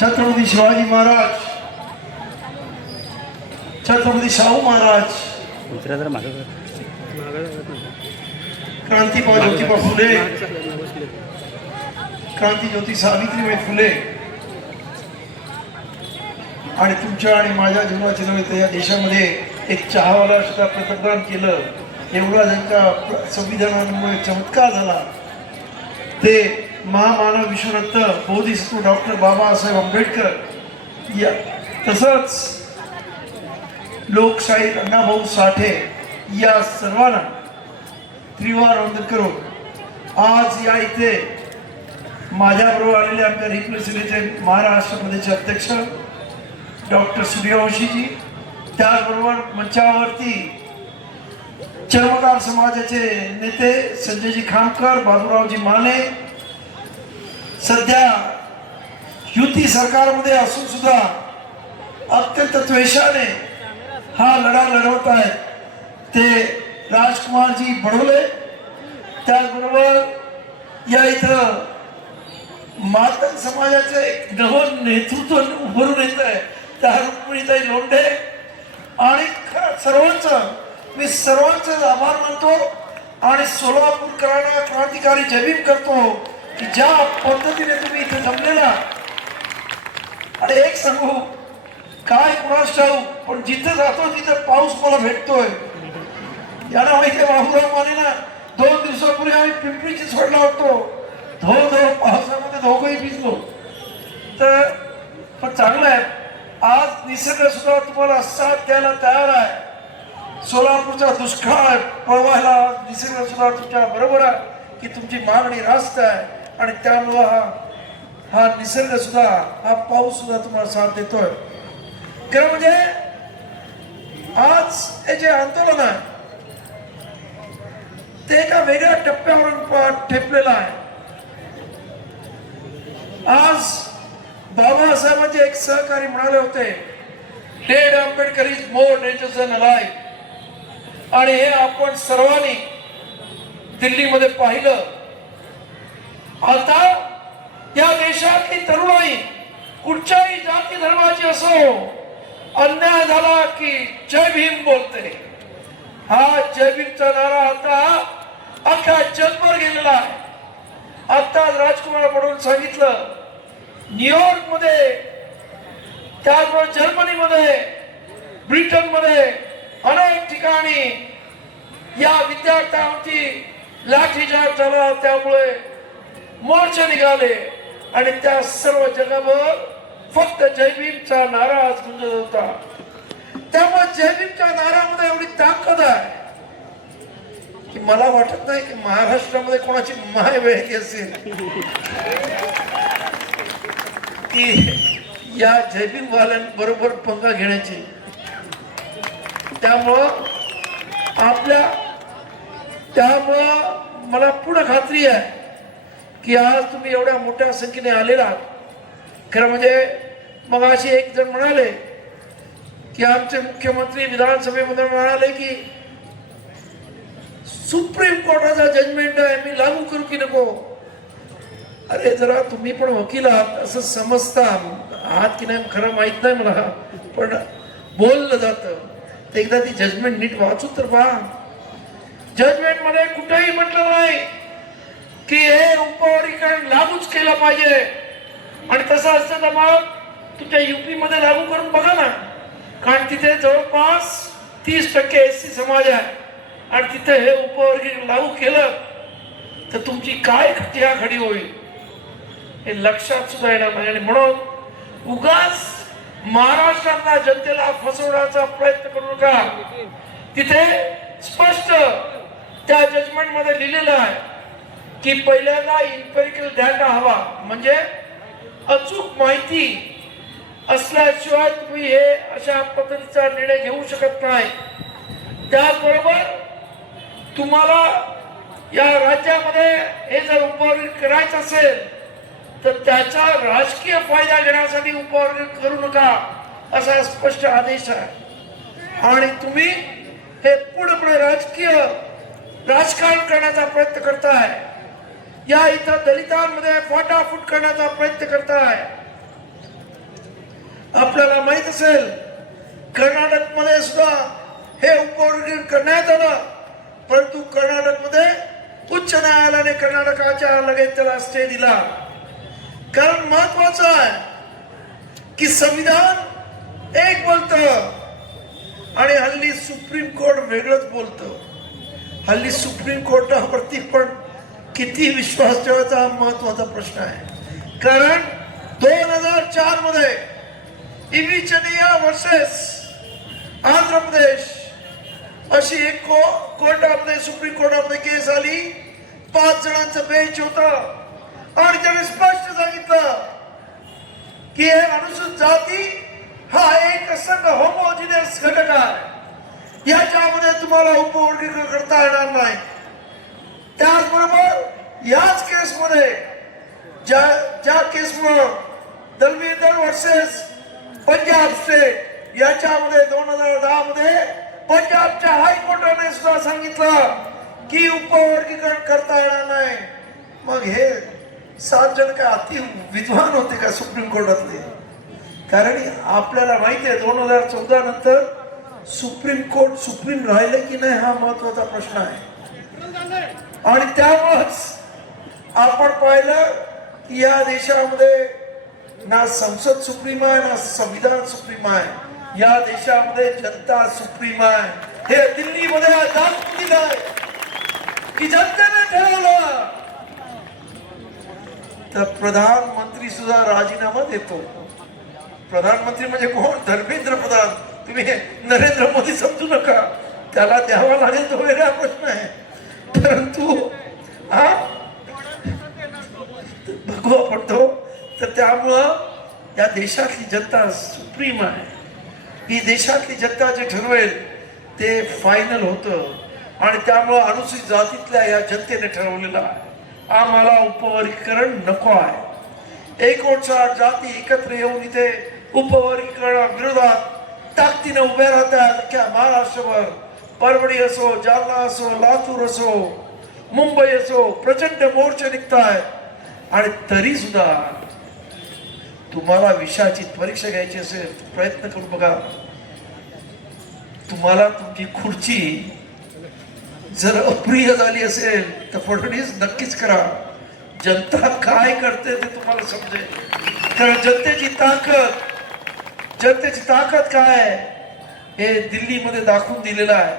छत्रपती शिवाजी महाराज, छत्रपती शाहू महाराज, क्रांतीबा ज्योतिबा फुले, क्रांती ज्योती सावित्रीबाई फुले आणि तुमच्या आणि माझ्या जीवनाचे नव्हे तर या देशामध्ये एक चहावाला सुद्धा पंतप्रधान केलं, एवढा त्यांच्या संविधानामुळे चमत्कार झाला ते महामानव विश्वरत्न बोधिसत्व डॉक्टर बाबासाहेब आंबेडकर या, तसंच लोकशाहीर अण्णाभाऊ साठे या सर्वांना त्रिवार वंदन करून आज या इथे माझ्याबरोबर आलेले आमच्या रिप्रेझेंटेटिव्ह महाराष्ट्र प्रदेशचे अध्यक्ष डॉक्टर सूर्यवंशीजी, त्याचबरोबर मंचावरती चर्मकार समाजाचे नेते संजयजी खामकर, बाबूरावजी माने, सध्या युती सरकारमध्ये असून सुद्धा अत्यंत द्वेषाने हा लढा लढवत आहेत ते राजकुमारजी बडोले, त्याचबरोबर या इथं मातंग समाजाचं एक नवं नेतृत्व उभरून येत आहे त्या रुक्मिणीताई लोंढे आणि मी सर्वांचे आभार मानतो आणि सोलापूरकरांना क्रांतिकारी जयभीम करतो की ज्या पद्धतीने तुम्ही इथे जमलेला. आणि एक सांगू काय कुणास ठाऊ, पण जिथे जातो तिथे पाऊस मला भेटतोय. यांना माहिती आहे बाबूराव माने ना 2 दिवसापूर्वी आम्ही पिंपरी चिंचवडला होतो, धो पावसामध्ये दोघंही भिजलो. तर पण चांगलं आहे, आज निसर्ग सुद्धा तुम्हाला साथ द्यायला तयार आहे. सोलापूरचा दुष्काळ पळवायला निसर्ग सुद्धा तुमच्या बरोबर आहे की तुमची मागणी रास्त आहे आणि त्यामुळं हा निसर्ग सुद्धा, हा पाऊस सुद्धा तुम्हाला साथ देतोय. खरं म्हणजे आज हे जे आंदोलन आहे ते एका वेगळ्या टप्प्यावर ठेपलेलं आहे. आज बाबासाहेबांचे एक सहकारी म्हणाले होते, dead Ambedkar is more dangerous than alive. आणि हे आपण सर्वांनी दिल्लीमध्ये पाहिलं. आता या देशातली तरुणाई कुठच्याही जाती धर्माची असो, अन्याय झाला की जय भीम बोलते. हा जय भीमचा नारा आता अख्ख्या जगभर गेलेला आहे. आता राजकुमार बडोले सांगितलं, न्यूयॉर्क मध्ये, त्याचबरोबर जर्मनीमध्ये, ब्रिटनमध्ये अनेक ठिकाणी या विद्यार्थ्यांची लाठीचार्ज झाला, त्यामुळे मोर्चे निघाले आणि त्या सर्व जगावर फक्त जय भीमचा नारा आज गुंजत होता. त्यामुळे जय भीमच्या नारामध्ये एवढी ताकद आहे की मला वाटत नाही की महाराष्ट्रामध्ये कोणाची माय वेळली असेल की या जय भीम वाल्यांबरोबर पंगा घेण्याची. त्यामुळं मला पूर्ण खात्री आहे की आज तुम्ही एवढ्या मोठ्या संख्येने आलेला आहात. खरं म्हणजे मग अशी एक जण म्हणाले की आमचे मुख्यमंत्री विधानसभेमध्ये म्हणाले की सुप्रीम कोर्टाचा जजमेंट आहे, मी लागू करू की नको. अरे जरा तुम्ही पण वकील आहात असं समजता आहात की नाही खरं माहित नाही मला, पण बोललं जातं. तर एकदा ती जजमेंट नीट वाचून तर पहा. जजमेंट मध्ये कुठेही म्हटलं नाही की हे उपवर्गीकरण लागूच केलं पाहिजे. आणि तसं असतं तर मग तुमच्या युपी मध्ये लागू करून बघा ना, कारण तिथे जवळपास 30% SC समाज आहे आणि तिथे हे उपवर्गीकरण लागू केलं तर तुमची काय खडी होईल हे लक्षात सुद्धा येणार नाही. आणि म्हणून उगाच महाराष्ट्रातल्या जनतेला फसवण्याचा प्रयत्न करू नका. तिथे स्पष्ट त्या जजमेंट मध्ये लिहिलेलं आहे की पहिल्यांदा इम्पेरिकल डाटा हवा, म्हणजे अचूक माहिती असल्याशिवाय तुम्ही हे अशा पद्धतीचा निर्णय घेऊ शकत नाही. त्याचबरोबर तुम्हाला या राज्यामध्ये हे जर उपवर्ग करायचं असेल तर त्याचा राजकीय फायदा घेण्यासाठी उपवर्ग करू नका असा स्पष्ट आदेश आहे. आणि तुम्ही हे पुढे राजकारण करण्याचा प्रयत्न करताय. या इथं दलितांमध्ये फाटाफूट करण्याचा प्रयत्न करताय. आपल्याला माहित असेल कर्नाटक मध्ये सुद्धा हे उपवर्गीकरण करण्यात आलं, परंतु कर्नाटक मध्ये उच्च न्यायालयाने कर्नाटकाच्या लगेच त्याला स्टे दिला. कारण महत्वाचं आहे की संविधान एक बोलतं आणि हल्ली सुप्रीम कोर्ट वेगळंच बोलतं. हल्ली सुप्रीम कोर्टावरती पण किती विश्वास ठेवायचा हा महत्वाचा प्रश्न आहे. कारण 2004 मध्ये इविचनिया वर्सेस आंध्र प्रदेश अशी एक कोर्टामध्ये सुप्रीम कोर्टामध्ये केस आली. 5 जणांचं बेंच होतं आणि त्याने स्पष्ट सांगितलं की हे अनुसूचित जाती हा एक संघ होमोजिनियस घटक आहे, याच्यामध्ये तुम्हाला उपवर्गीकरण करता येणार नाही. त्याचबरोबर याच केसमध्ये ज्या केसमुळे दलवीर वर्सेस पंजाब स्टेट याच्यामध्ये 2010 मध्ये पंजाबच्या हायकोर्टाने सुद्धा सांगितलं की उपवर्गीकरण करता येणार नाही. मग हे 7 जण काय अति विद्वान होते का सुप्रीम कोर्टातले? कारण आपल्याला माहिती आहे 2014 नंतर सुप्रीम कोर्ट सुप्रीम राहिले की नाही हा महत्वाचा प्रश्न आहे. आणि त्यामुळेच आपण पाहिलं की या देशामध्ये ना संसद सुप्रीम आहे ना संविधान सुप्रीम आहे. या देशामध्ये जनता सुप्रीम आहे. हे दिल्लीमध्ये दाखवून दिलं आहे की जनतेने ठरवलं तर प्रधानमंत्री सुद्धा राजीनामा देतो. प्रधानमंत्री म्हणजे कोण? धर्मेंद्र प्रधान. तुम्ही नरेंद्र मोदी समजू नका, त्याला द्यावा लागेल तो वेगळा प्रश्न आहे. परंतु बघू आपण तो. तर त्यामुळं या देशातली जनता सुप्रीम आहे. ही देशातली जनता जे ठरवेल ते फायनल होतं आणि त्यामुळं अनुसूचित जातीतल्या या जनतेने ठरवलेलं आहे आम्हाला उपवर्गीकरण नको आहे. 160 जाती एकत्र येऊन इथे उपवर्गीकरणाविरोधात ताकदीने उभे राहतात. अख्ख्या महाराष्ट्रभर परभणी असो, जालना असो, लातूर असो, मुंबई असो प्रचंड मोर्चे निघतायत. आणि तरी सुद्धा तुम्हाला विषयाची परीक्षा घ्यायची असेल प्रयत्न करून बघा. तुम्हाला तुमची खुर्ची जर अप्रिय झाली असेल तर फडणवीस नक्कीच करा. जनता काय करते ते तुम्हाला समजेल. कारण जनतेची ताकद काय आहे हे दिल्लीमध्ये दाखवून दिलेलं आहे.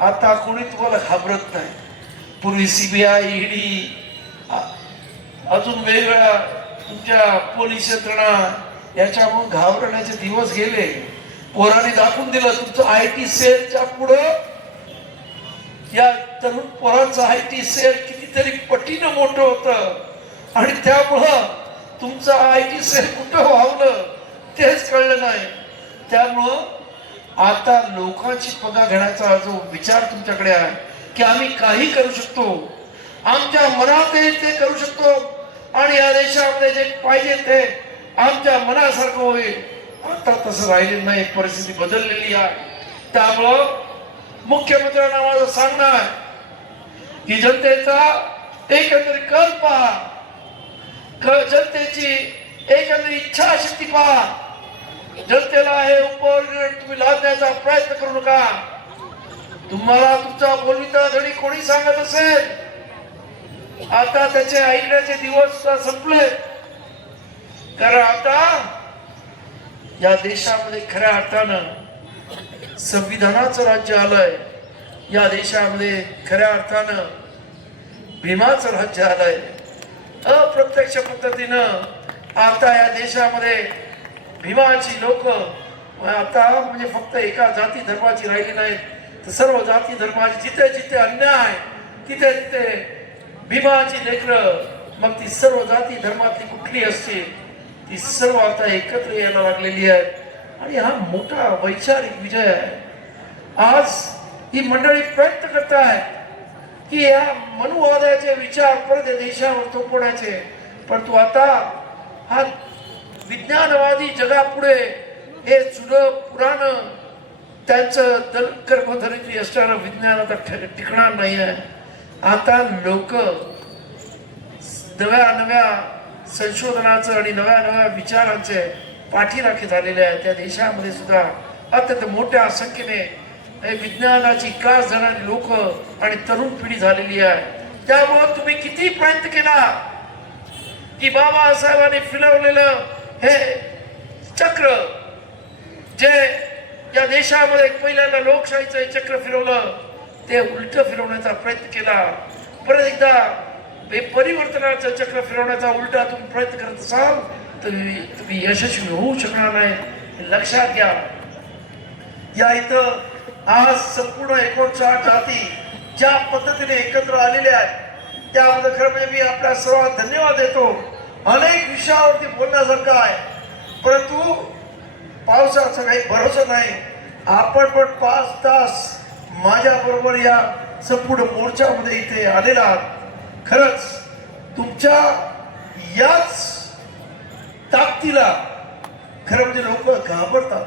आता कोणी तुम्हाला घाबरत नाही. पूर्वी सीबीआय, ईडी अजून वेगवेगळ्या तुमच्या पोलीस यंत्रणा याच्यामुळे घाबरण्याचे दिवस गेले. पोरांनी दाखवून दिलं तुमचं आयटी सेलच्या पुढं या तरुण पोरांचं आयटी सेल कितीतरी पटीनं मोठं होतं आणि त्यामुळं तुमचं आयटी सेल कुठं व्हावलं तेच कळलं नाही. त्यामुळं आता लोकांची पगा घेण्याचा जो विचार तुमच्याकडे आहे की आम्ही काही करू शकतो, आमच्या मनात येईल ते करू शकतो आणि या देशामध्ये जे पाहिजे ते आमच्या मनासारखं होईल, आता तसं राहिलेलं नाही. परिस्थिती बदललेली आहे. त्यामुळं मुख्यमंत्र्यांना माझं सांगणं आहे की जनतेचा एकंदरीत कल पहा, जनतेची एकंदरीत इच्छाशक्ती पहा. जनतेला हे उपवर्गीकरण तुम्ही लादण्याचा प्रयत्न करू नका. तुम्हाला तुमचा बोलविता धडी कोणी सांगत असेल आता त्याचे ऐकण्याचे दिवस संपले. कारण आता या देशामध्ये खऱ्या अर्थानं संविधानाचं राज्य आलंय. या देशामध्ये खऱ्या अर्थानं भीमाचं राज्य आलंय. अप्रत्यक्ष पद्धतीनं आता या देशामध्ये भीमाची लोक आता म्हणजे फक्त एका जाती धर्माची राहिली नाही तर सर्व जाती धर्माची जिथे जिथे अन्याय तिथे तिथे भीमाची लेकरं, मग ती सर्व जाती धर्मातली कुठली असते ती सर्व आता एकत्र यायला लागलेली आहे. आणि हा मोठा वैचारिक विजय आहे. आज ही मंडळी प्रयत्न करत आहेत की या मनुवादाचे विचार परत या देशावर थोपवण्याचे. परंतु आता हा विज्ञानवादी जगापुढे हे जुनं पुराण त्यांचं गर्भधरित्री असणारं विज्ञान आता टिकणार नाही आहे. आता लोक नव्या नव्या संशोधनाचं आणि नव्या नव्या विचारांचे पाठीराखे झालेले आहेत. त्या देशामध्ये सुद्धा अत्यंत मोठ्या संख्येने विज्ञानाची कास जाणारी लोक आणि तरुण पिढी झालेली आहे. त्यामुळे तुम्ही किती प्रयत्न केला की बाबासाहेबांनी फिरवलेलं हे चक्र, जे या देशामध्ये पहिल्यांदा लोकशाहीचं हे चक्र फिरवलं, ते उलट फिरवण्याचा प्रयत्न केला. परत एकदा हे परिवर्तनाचं चक्र फिरवण्याचा उलटा तुम्ही प्रयत्न करत असाल तर तुम्ही यशस्वी होऊ शकणार नाही, हे लक्षात घ्या. या इथं आज संपूर्ण 59 जाती ज्या पद्धतीने एकत्र आलेल्या आहेत त्यामध्ये खरं म्हणजे मी आपल्या सर्वांना धन्यवाद देतो. अनेक विषयावरती बोलण्यासारखं आहे, परंतु पावसाचा काही भरोसा नाही. आपण पण 5 तास माझ्या बरोबर या संपूर्ण मोर्चामध्ये इथे आलेला आहात. खरंच तुमच्या याच ताकदीला खरं म्हणजे लोक घाबरतात.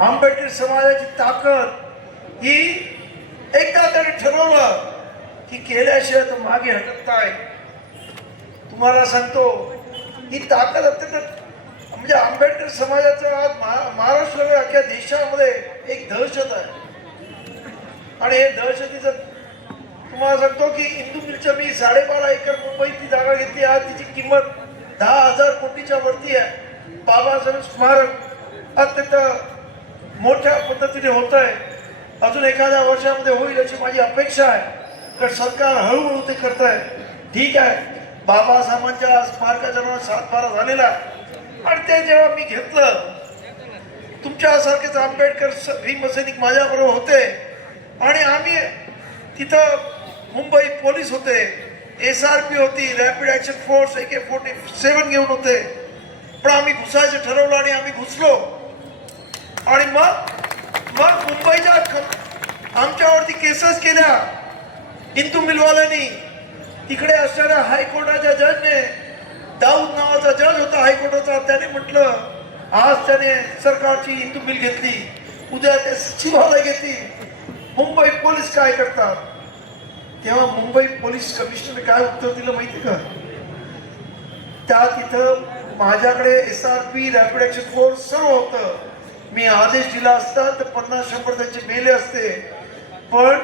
आंबेडकर समाजाची ताकद ही एकदा त्याने ठरवलं की केल्याशिवाय तो मागे हटत नाही. तुम्हाला सांगतो ही ताकद अत्यंत म्हणजे आंबेडकर समाजाचं आज महाराष्ट्र अख्ख्या देशामध्ये एक दहशत आहे. आणि हे दहशतीचं तुम्हाला सांगतो की इंदू मिलच्या मी 12.5 एकर मुंबईत ती जागा घेतली. आज तिची किंमत 10,000 कोटीच्या वरती आहे. बाबासाहेब स्मारक अत्यंत मोठ्या पद्धतीने होत आहे. अजून एखाद्या वर्षामध्ये होईल अशी माझी अपेक्षा आहे, कारण सरकार हळूहळू ते करत आहे. ठीक आहे, बाबासाहेबांच्या स्मारकाचा 7-12 झालेला आणि ते जेव्हा मी घेतलं, तुमच्यासारखेच आंबेडकर भीमसैनिक माझ्याबरोबर होते आणि आम्ही तिथं मुंबई पोलीस होते, SRP होती, रॅपिड ऍक्शन फोर्स AK-47 घेऊन होते. पण आम्ही घुसायचं ठरवलं आणि आम्ही घुसलो. आणि मग मुंबईच्या आमच्यावरती केसेस केल्या हिंदू मिलवाल्यांनी. तिकडे असणाऱ्या हायकोर्टाच्या जजने, दाऊद नावाचा जज होता हायकोर्टाचा, त्याने म्हटलं आज त्याने सरकारची हिंदू मिल घेतली, उद्या ते सचिवालय घेतली. मुंबई पोलीस काय करतात? तेव्हा मुंबई पोलीस कमिशनर काय उत्तर दिलं माहिती का? त्या तिथं माझ्याकडे SRP रॅपिड ऍक्शन फोर्स सर्व होतं. मी आदेश दिला असता तर 50-100 त्यांचे मेले असते, पण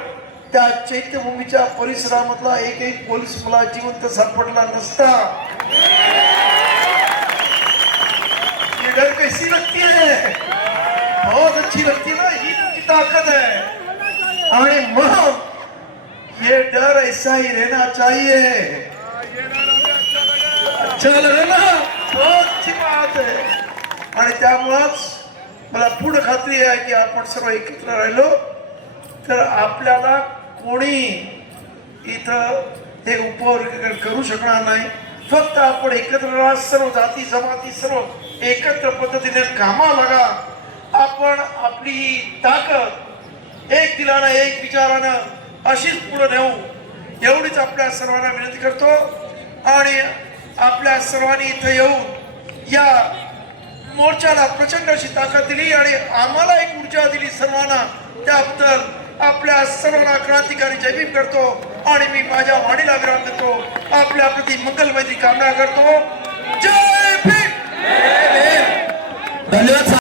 त्या चैत्यभूमीच्या परिसरामधला एकही पोलीस मला जिवंत सापडला नसता. ये डर कैसी लगती है? बहुत अच्छी लगती है ना, ही तुमची ताकद है. आणि मग ये डर ऐसा ही रहना चाहिए. अच्छा लगे ना, बहुत अच्छी बात है. आणि त्यामुळंच मला पूर्ण खात्री आहे की आपण सर्व एकत्र राहिलो तर आपल्याला कोणी इथं हे उपवर्गीकरण करू शकणार नाही. फक्त आपण एकत्र राहा, सर्व जाती जमाती सर्व एकत्र पद्धतीने कामा लागा. आपण आपली ताकद एक दिलानं एक विचारानं अशीच पुढे नेऊ, एवढीच आपल्या सर्वांना विनंती करतो. आणि आपल्या सर्वांनी इथं येऊन या मोर्चाला प्रचंड अशी ताकद दिली आणि आम्हाला एक ऊर्जा दिली सर्वांना. त्याबद्दल आपल्या सर्वांना क्रांतिकारी जय भीम करतो आणि मी माझ्या वाणीला विराम देतो. आपल्या प्रति मंगलमय कामना करतो. जय भीम. धन्यवाद.